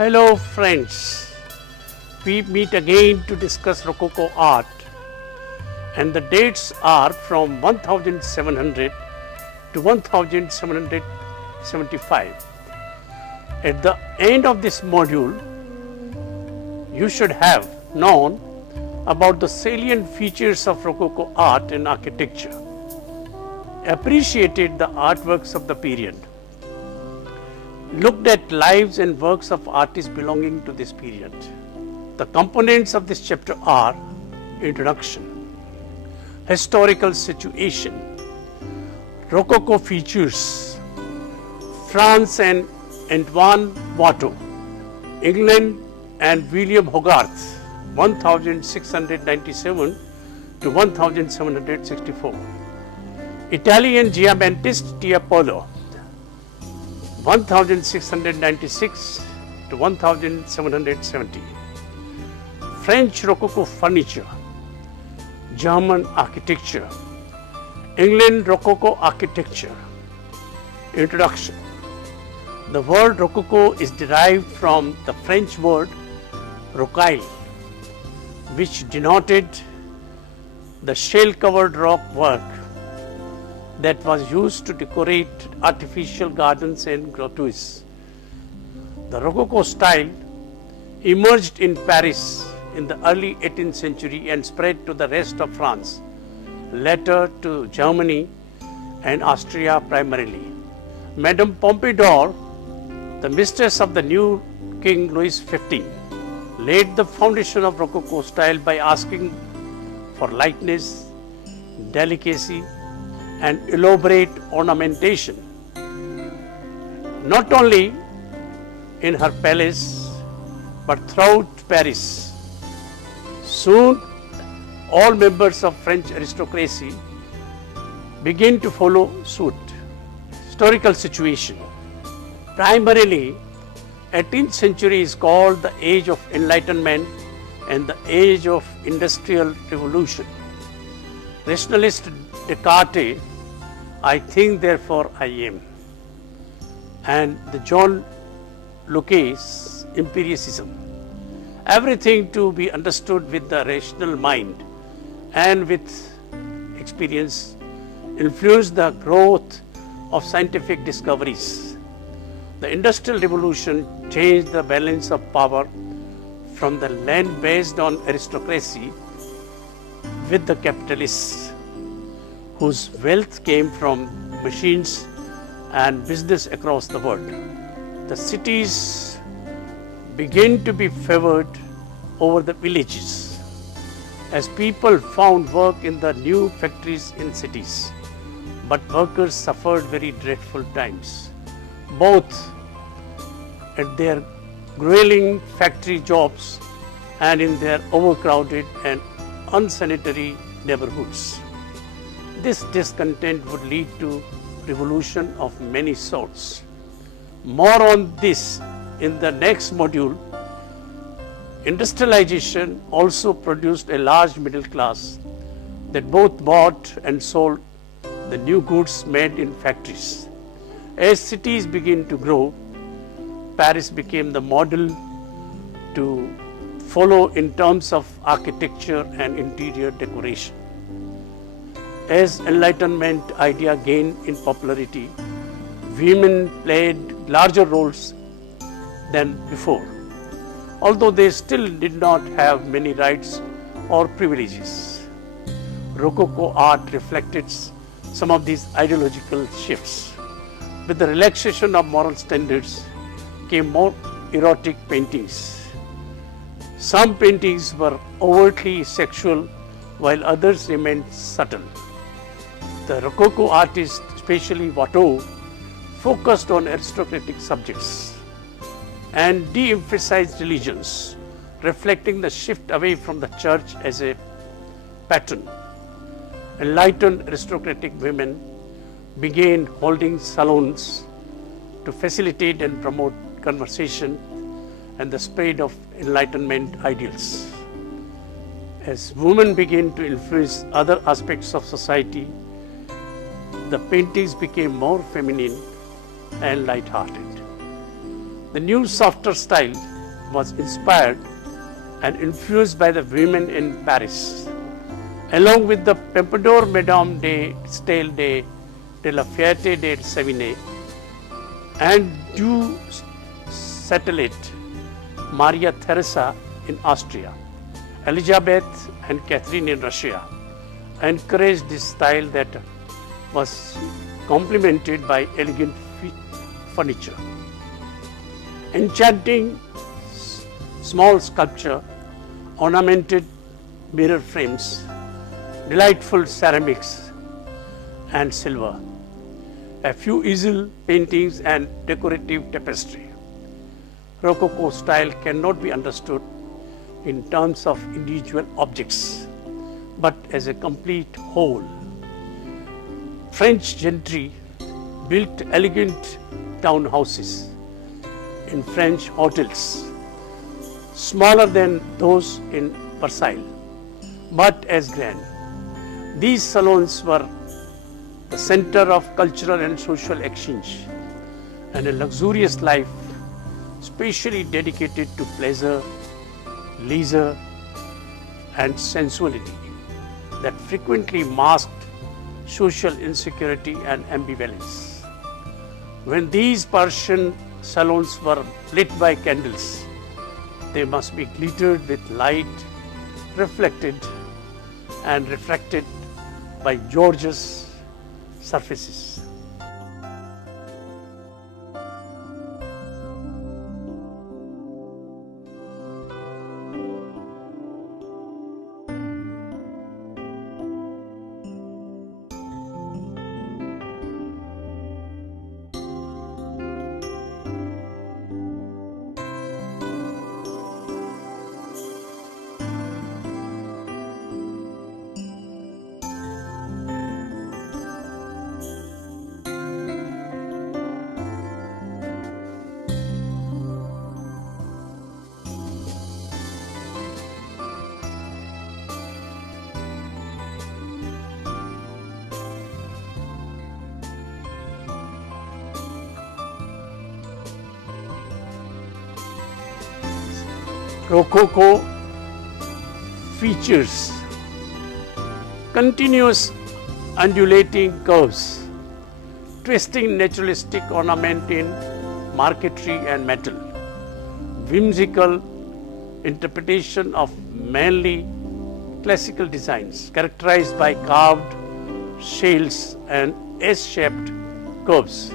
Hello friends, we meet again to discuss Rococo art, and the dates are from 1700 to 1775. At the end of this module, you should have known about the salient features of Rococo art and architecture, appreciated the artworks of the period, looked at lives and works of artists belonging to this period. The components of this chapter are introduction, historical situation, Rococo features, France and Antoine Watteau, England and William Hogarth, 1697 to 1764, Italian geometrist Tiepolo, 1696 to 1770, French Rococo furniture, German architecture, England Rococo architecture. Introduction. The word Rococo is derived from the French word rocaille, which denoted the shell-covered rock work that was used to decorate artificial gardens and grottoes. The Rococo style emerged in Paris in the early 18th century and spread to the rest of France, later to Germany and Austria primarily. Madame Pompadour, the mistress of the new King Louis XV, laid the foundation of Rococo style by asking for lightness, delicacy, and elaborate ornamentation, not only in her palace but throughout Paris. Soon, all members of French aristocracy began to follow suit. Historical situation. Primarily, 18th century is called the Age of Enlightenment and the Age of Industrial Revolution. Rationalist Descartes, I think therefore I am, and the John Locke's Impressionism. Everything to be understood with the rational mind and with experience influenced the growth of scientific discoveries. The Industrial Revolution changed the balance of power from the land based on aristocracy with the capitalists, whose wealth came from machines and business across the world. The cities began to be favored over the villages as people found work in the new factories in cities. But workers suffered very dreadful times, both at their grueling factory jobs and in their overcrowded and unsanitary neighborhoods. This discontent would lead to revolution of many sorts. More on this in the next module. Industrialization also produced a large middle class that both bought and sold the new goods made in factories. As cities began to grow, Paris became the model to follow in terms of architecture and interior decoration. As Enlightenment idea gained in popularity, women played larger roles than before, although they still did not have many rights or privileges. Rococo art reflected some of these ideological shifts. With the relaxation of moral standards came more erotic paintings. Some paintings were overtly sexual while others remained subtle. The Rococo artist, especially Watteau, focused on aristocratic subjects and de-emphasized religions, reflecting the shift away from the church as a pattern. Enlightened aristocratic women began holding salons to facilitate and promote conversation and the spread of Enlightenment ideals. As women began to influence other aspects of society, the paintings became more feminine and light-hearted. The new softer style was inspired and influenced by the women in Paris, along with the Pompadour Madame de Staël de la Fierté de Sévigné and Du Satellite Maria Theresa in Austria, Elizabeth and Catherine in Russia, encouraged this style that was complemented by elegant furniture. Enchanting small sculpture, ornamented mirror frames, delightful ceramics and silver, a few easel paintings and decorative tapestry. Rococo style cannot be understood in terms of individual objects, but as a complete whole. French gentry built elegant townhouses in French hotels, smaller than those in Versailles, but as grand. These salons were the center of cultural and social exchange and a luxurious life specially dedicated to pleasure, leisure and sensuality that frequently masked social insecurity and ambivalence. When these Persian salons were lit by candles, they must be glittered with light, reflected and refracted by gorgeous surfaces. Rococo features continuous undulating curves, twisting naturalistic ornament in marquetry and metal, whimsical interpretation of mainly classical designs characterized by carved shells and S-shaped curves,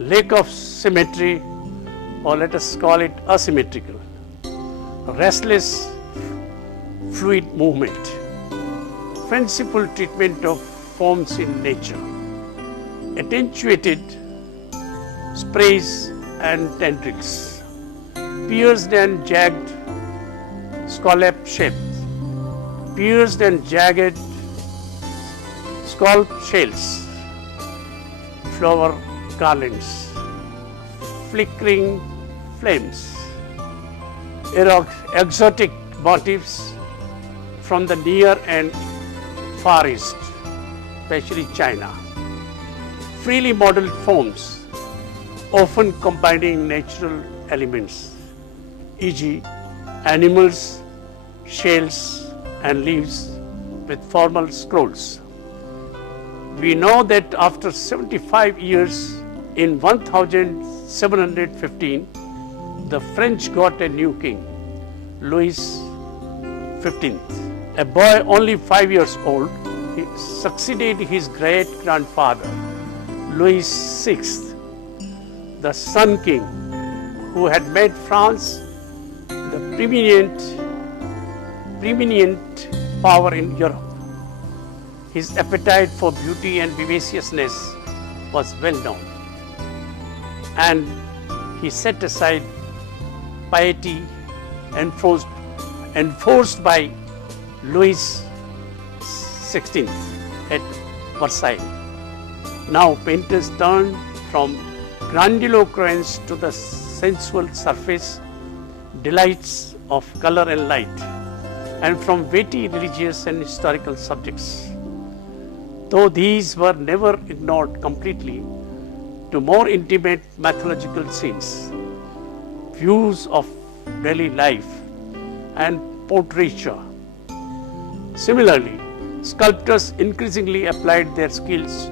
lack of symmetry, or let us call it asymmetrical, restless fluid movement, fanciful treatment of forms in nature, attenuated sprays and tendrils, pierced and jagged scallop shapes, pierced and jagged scallop shells, flower garlands, flickering flames, exotic motifs from the near and far east, especially China, freely modeled forms, often combining natural elements, e.g. animals, shells and leaves with formal scrolls. We know that after 75 years, in 1715, the French got a new king, Louis XV. A boy only 5 years old, he succeeded his great-grandfather, Louis VI, the Sun King, who had made France the preeminent power in Europe. His appetite for beauty and vivaciousness was well known, and he set aside piety enforced by Louis XVI at Versailles. Now painters turn from grandiloquence to the sensual surface delights of color and light, and from weighty religious and historical subjects, though these were never ignored completely, to more intimate mythological scenes, views of daily life and portraiture. Similarly, sculptors increasingly applied their skills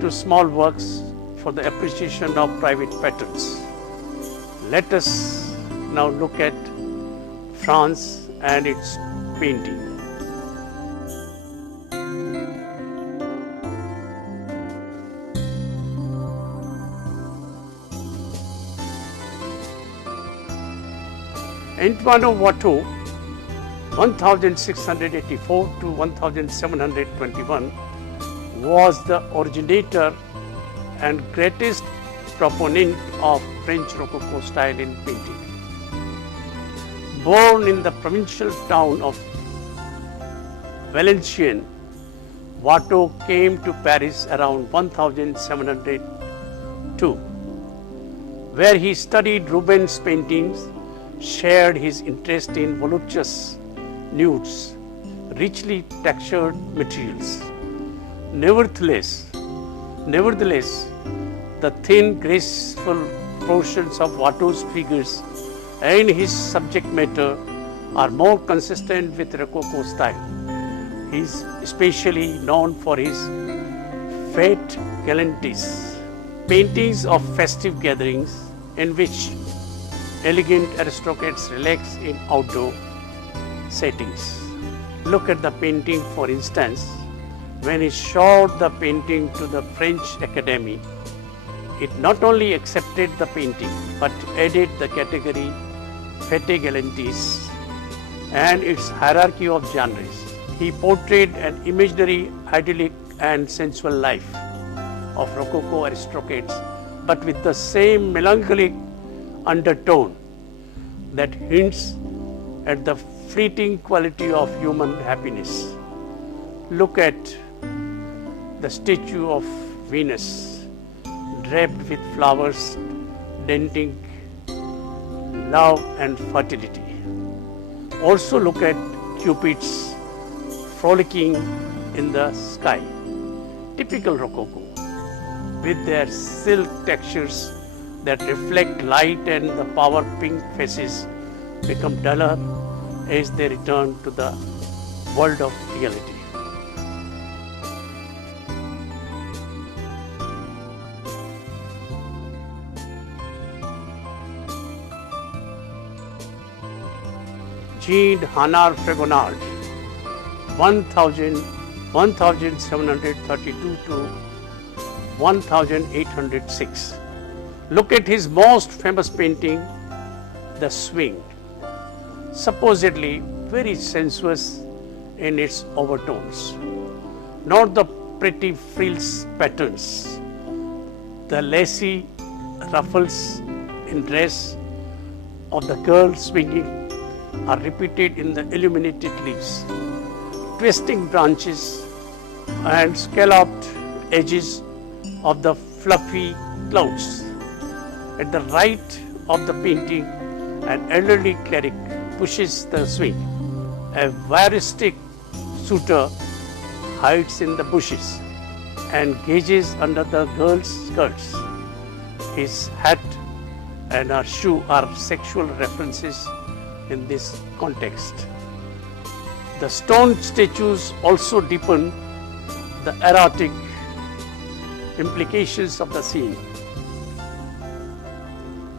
to small works for the appreciation of private patterns. Let us now look at France and its painting. Antoine Watteau, 1684 to 1721, was the originator and greatest proponent of French Rococo style in painting. Born in the provincial town of Valenciennes, Watteau came to Paris around 1702, where he studied Rubens' paintings, shared his interest in voluptuous nudes, richly textured materials. Nevertheless, the thin, graceful proportions of Watteau's figures and his subject matter are more consistent with Rococo style. He is especially known for his fête galantes, paintings of festive gatherings in which elegant aristocrats relax in outdoor settings. Look at the painting, for instance. When he showed the painting to the French Academy, it not only accepted the painting but added the category fête galantes and its hierarchy of genres. He portrayed an imaginary, idyllic and sensual life of Rococo aristocrats, but with the same melancholic undertone that hints at the fleeting quality of human happiness. Look at the statue of Venus, draped with flowers denting love and fertility. Also look at Cupids frolicking in the sky, typical Rococo, with their silk textures that reflect light, and the power pink faces become duller as they return to the world of reality. Jean Hannard Fragonard, 1732 to 1806. Look at his most famous painting, The Swing, supposedly very sensuous in its overtones. Note the pretty frills patterns, the lacy ruffles in dress of the girl swinging are repeated in the illuminated leaves, twisting branches and scalloped edges of the fluffy clouds. At the right of the painting, an elderly cleric pushes the swing. A voyeuristic suitor hides in the bushes and gazes under the girl's skirts. His hat and her shoe are sexual references in this context. The stone statues also deepen the erotic implications of the scene.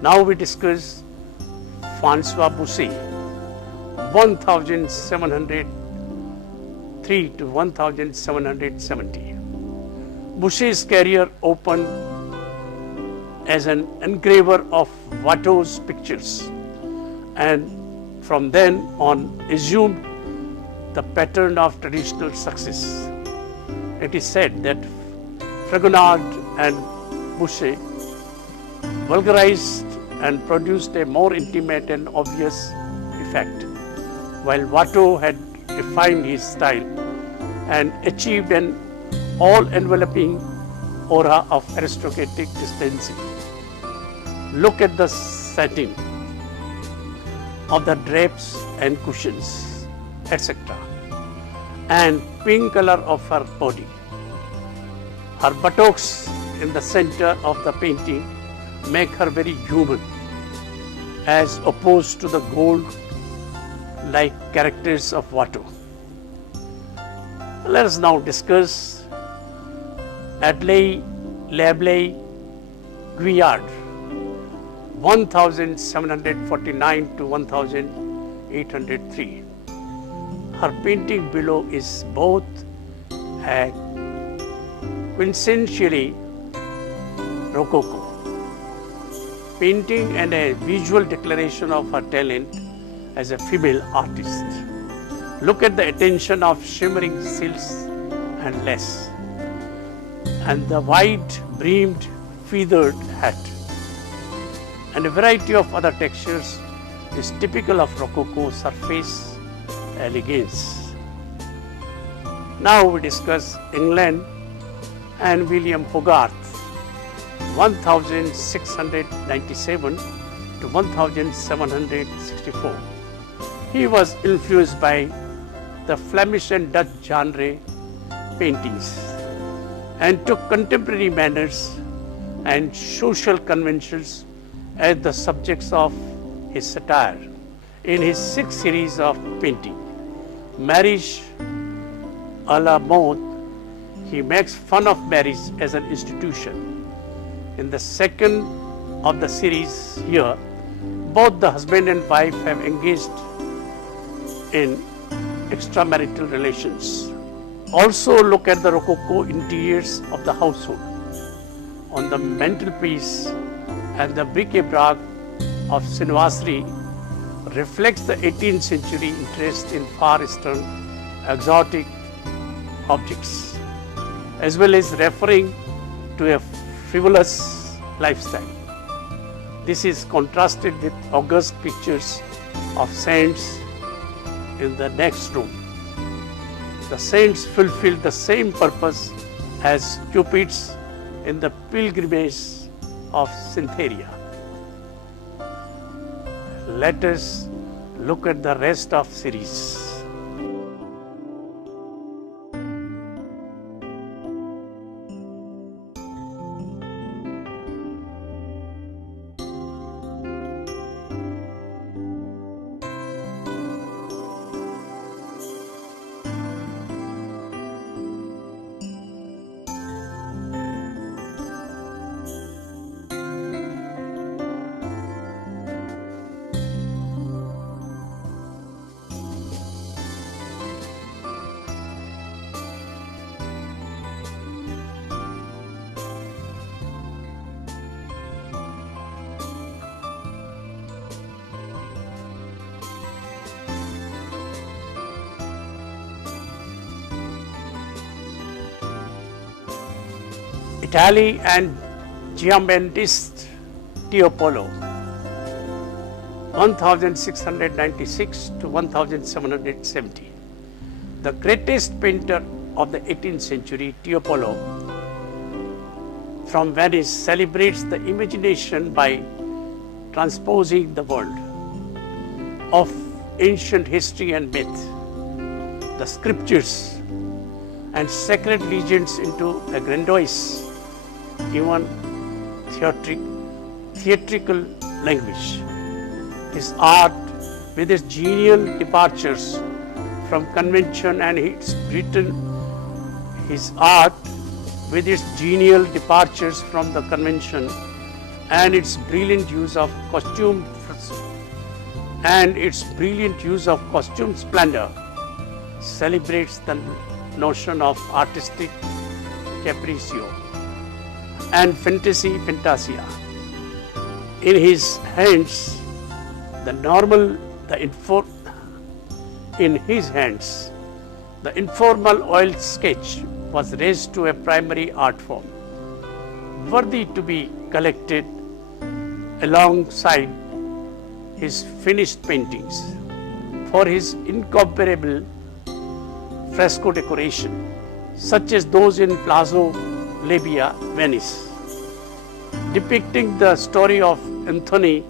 Now we discuss François Boucher, 1703 to 1770. Boucher's career opened as an engraver of Watteau's pictures, and from then on assumed the pattern of traditional success. It is said that Fragonard and Boucher vulgarized and produced a more intimate and obvious effect, while Watteau had refined his style and achieved an all-enveloping aura of aristocratic decency. Look at the satin of the drapes and cushions, etc., and pink color of her body. Her buttocks in the center of the painting make her very human. as opposed to the gold-like characters of Watteau. Let us now discuss Adelaide Guillard, 1749 to 1803. Her painting below is both a quintessentially Rococo painting and a visual declaration of her talent as a female artist. Look at the attention of shimmering silks and lace, and the wide brimmed feathered hat, and a variety of other textures is typical of Rococo surface elegance. Now we discuss England and William Hogarth, 1697 to 1764. He was influenced by the Flemish and Dutch genre paintings and took contemporary manners and social conventions as the subjects of his satire. In his sixth series of painting, Marriage à la Mode, he makes fun of marriage as an institution. In the second of the series here, both the husband and wife have engaged in extramarital relations. Also look at the Rococo interiors of the household. On the mantelpiece and the bric-a-brac of chinoiserie reflects the 18th century interest in Far Eastern exotic objects, as well as referring to a frivolous lifestyle. This is contrasted with august pictures of saints in the next room. The saints fulfill the same purpose as Cupids in the pilgrimage of Cytherea. Let us look at the rest of series. Italy and Giambattista Tiepolo, 1696 to 1770. The greatest painter of the 18th century, Tiepolo, from Venice, celebrates the imagination by transposing the world of ancient history and myth, the scriptures and sacred legends into a grandiose, even theatrical language. His art, with its genial departures from convention, and his art with its genial departures from the convention and its brilliant use of costume splendor, celebrates the notion of artistic capriccio and fantasia. In his hands, the informal oil sketch was raised to a primary art form, worthy to be collected alongside his finished paintings for his incomparable fresco decoration, such as those in Palazzo Labia, Venice, depicting the story of Anthony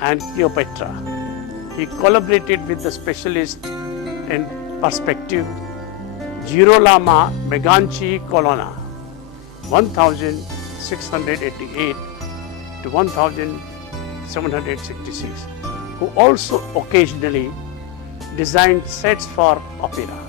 and Cleopatra. He collaborated with the specialist in perspective Girolamo Meganci Colonna, 1688 to 1766, who also occasionally designed sets for opera.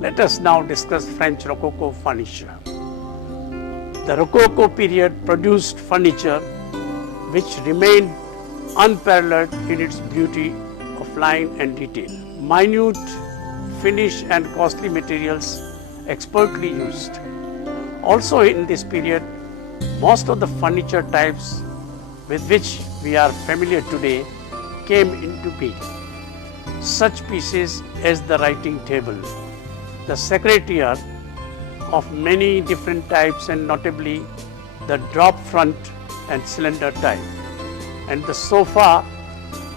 Let us now discuss French Rococo furniture. The Rococo period produced furniture which remained unparalleled in its beauty of line and detail. Minute finish and costly materials expertly used. Also in this period, most of the furniture types with which we are familiar today came into being. Such pieces as the writing table, the secretariat of many different types, and notably the drop front and cylinder type, and the sofa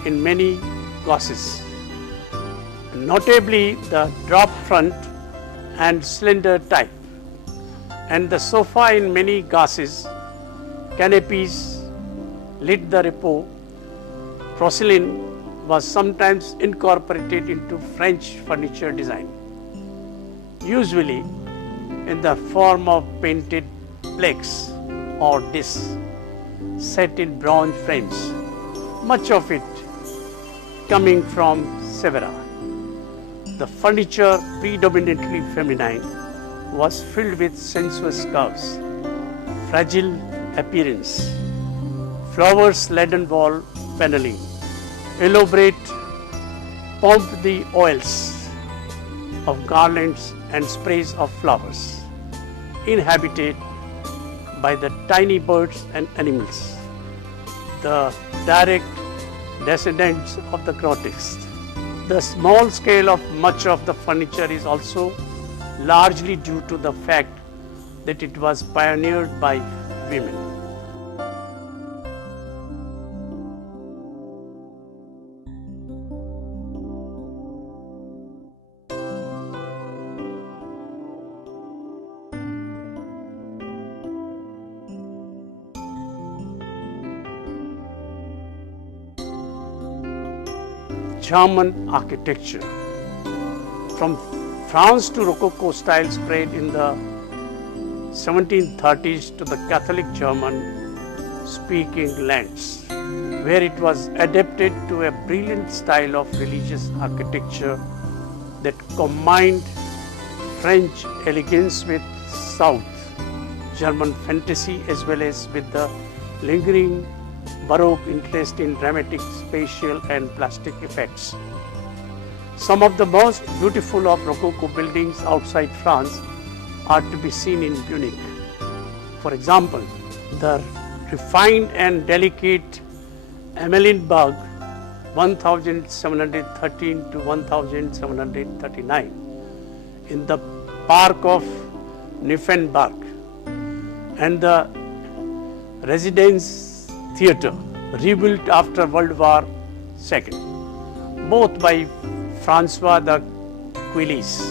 in many glosses. Notably the drop front and cylinder type, and the sofa in many gauzes, canopies, lit the repos. Porcelain was sometimes incorporated into French furniture design, usually in the form of painted plaques or discs set in bronze frames, much of it coming from Severa. The furniture, predominantly feminine, was filled with sensuous curves, fragile appearance, flowers-laden wall paneling, elaborate pomp d'oils of garlands and sprays of flowers, inhabited by the tiny birds and animals, the direct descendants of the grotesque. The small scale of much of the furniture is also largely due to the fact that it was pioneered by women. German architecture. From France to Rococo style spread in the 1730s to the Catholic German-speaking lands, where it was adapted to a brilliant style of religious architecture that combined French elegance with South German fantasy, as well as with the lingering Baroque interest in dramatic, spatial and plastic effects. Some of the most beautiful of Rococo buildings outside France are to be seen in Munich. For example, the refined and delicate Amalienburg 1713 to 1739 in the park of Nymphenburg, and the Residence Theatre, rebuilt after World War II, both by Francois de Quillis.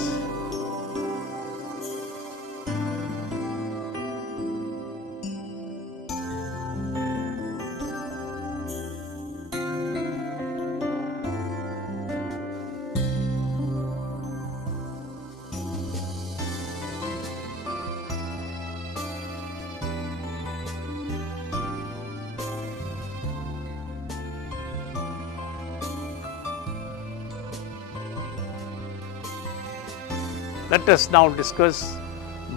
Let us now discuss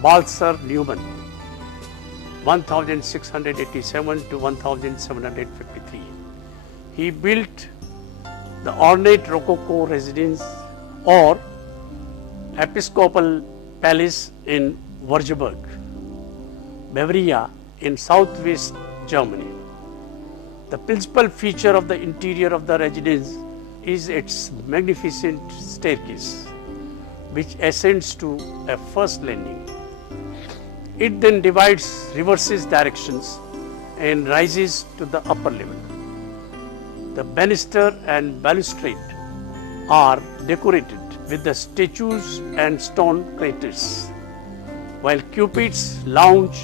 Balthasar Neumann, 1687 to 1753. He built the ornate Rococo residence or Episcopal Palace in Würzburg, Bavaria in southwest Germany. The principal feature of the interior of the residence is its magnificent staircase, which ascends to a first landing. It then reverses directions and rises to the upper level. The banister and balustrade are decorated with the statues and stone craters, while cupids lounge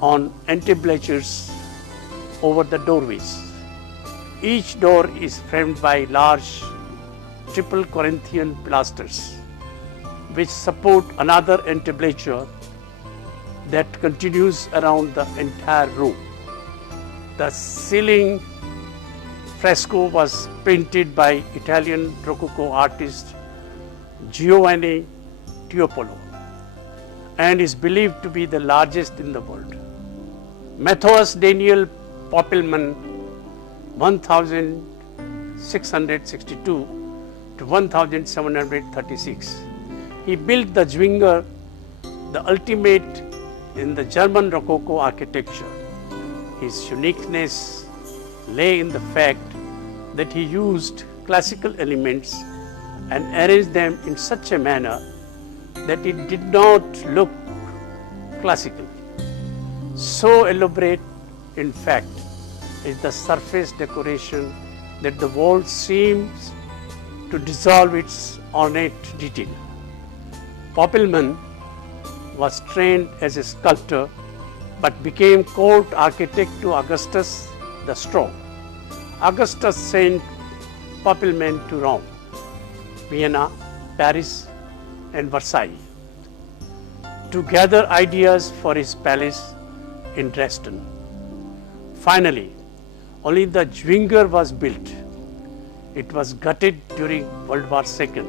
on entablatures over the doorways. Each door is framed by large triple Corinthian pilasters, which support another entablature that continues around the entire room. The ceiling fresco was painted by Italian Rococo artist Giovanni Tiepolo and is believed to be the largest in the world. Matthias Daniel Poppelman, 1662 to 1736. He built the Zwinger, the ultimate in the German Rococo architecture. His uniqueness lay in the fact that he used classical elements and arranged them in such a manner that it did not look classical. So elaborate, in fact, is the surface decoration that the wall seems to dissolve its ornate detail. Poppelman was trained as a sculptor but became court architect to Augustus the Strong. Augustus sent Poppelman to Rome, Vienna, Paris, and Versailles to gather ideas for his palace in Dresden. Finally, only the Zwinger was built. It was gutted during World War II,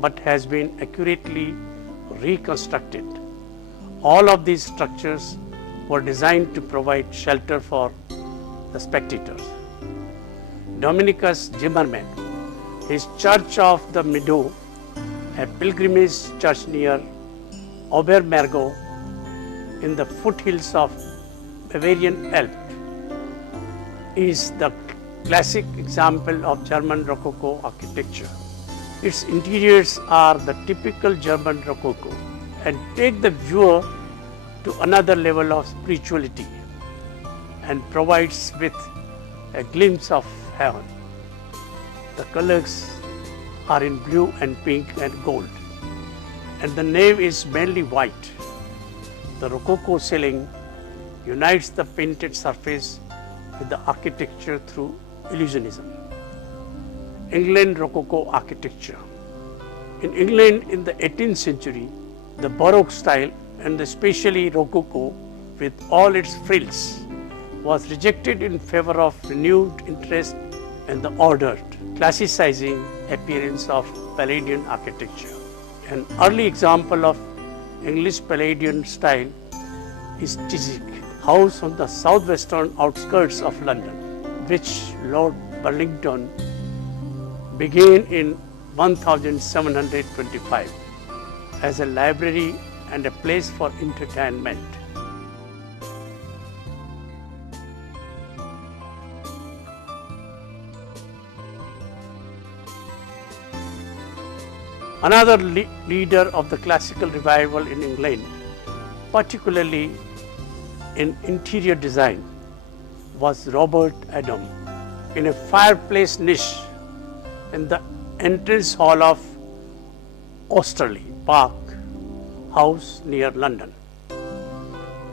but has been accurately reconstructed. All of these structures were designed to provide shelter for the spectators. Dominicus Zimmermann, his Church of the Meadow, a pilgrimage church near Obermergau in the foothills of Bavarian Alps, is the classic example of German Rococo architecture. Its interiors are the typical German Rococo and take the viewer to another level of spirituality and provides with a glimpse of heaven. The colors are in blue and pink and gold, and the nave is mainly white. The Rococo ceiling unites the painted surface with the architecture through illusionism. England Rococo architecture. In England in the 18th century, the Baroque style and especially Rococo with all its frills was rejected in favor of renewed interest in the ordered, classicizing appearance of Palladian architecture. An early example of English Palladian style is Chiswick House on the southwestern outskirts of London, which Lord Burlington began in 1725 as a library and a place for entertainment. Another leader of the classical revival in England, particularly in interior design, was Robert Adam. In a fireplace niche in the entrance hall of Osterley Park House near London,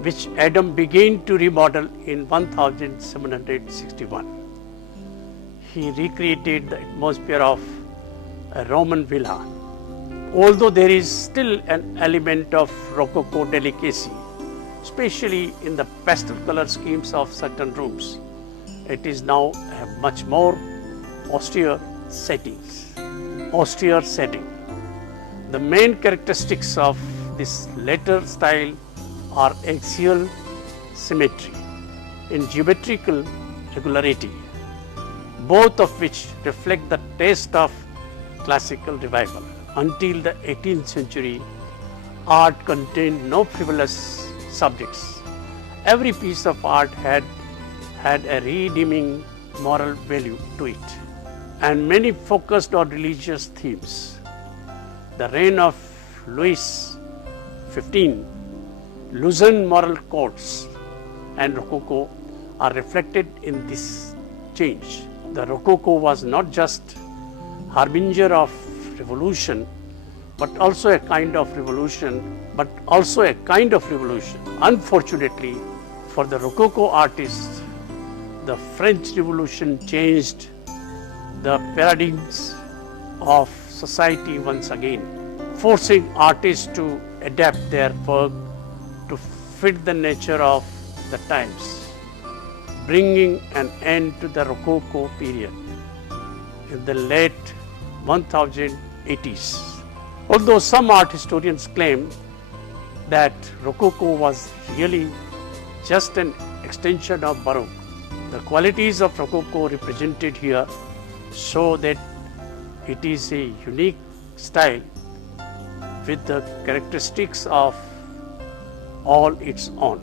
which Adam began to remodel in 1761. He recreated the atmosphere of a Roman villa. Although there is still an element of Rococo delicacy, especially in the pastel color schemes of certain rooms, it is now a much more austere setting. The main characteristics of this latter style are axial symmetry and geometrical regularity, both of which reflect the taste of classical revival. Until the 18th century, art contained no frivolous subjects. Every piece of art had a redeeming moral value to it, and many focused on religious themes. The reign of Louis XV loosened moral codes and Rococo are reflected in this change. The Rococo was not just harbinger of revolution, but also a kind of revolution, Unfortunately, for the Rococo artists, the French Revolution changed the paradigms of society once again, forcing artists to adapt their work to fit the nature of the times, bringing an end to the Rococo period in the late 1080s. Although some art historians claim that Rococo was really just an extension of Baroque, the qualities of Rococo represented here show that it is a unique style with the characteristics of all its own.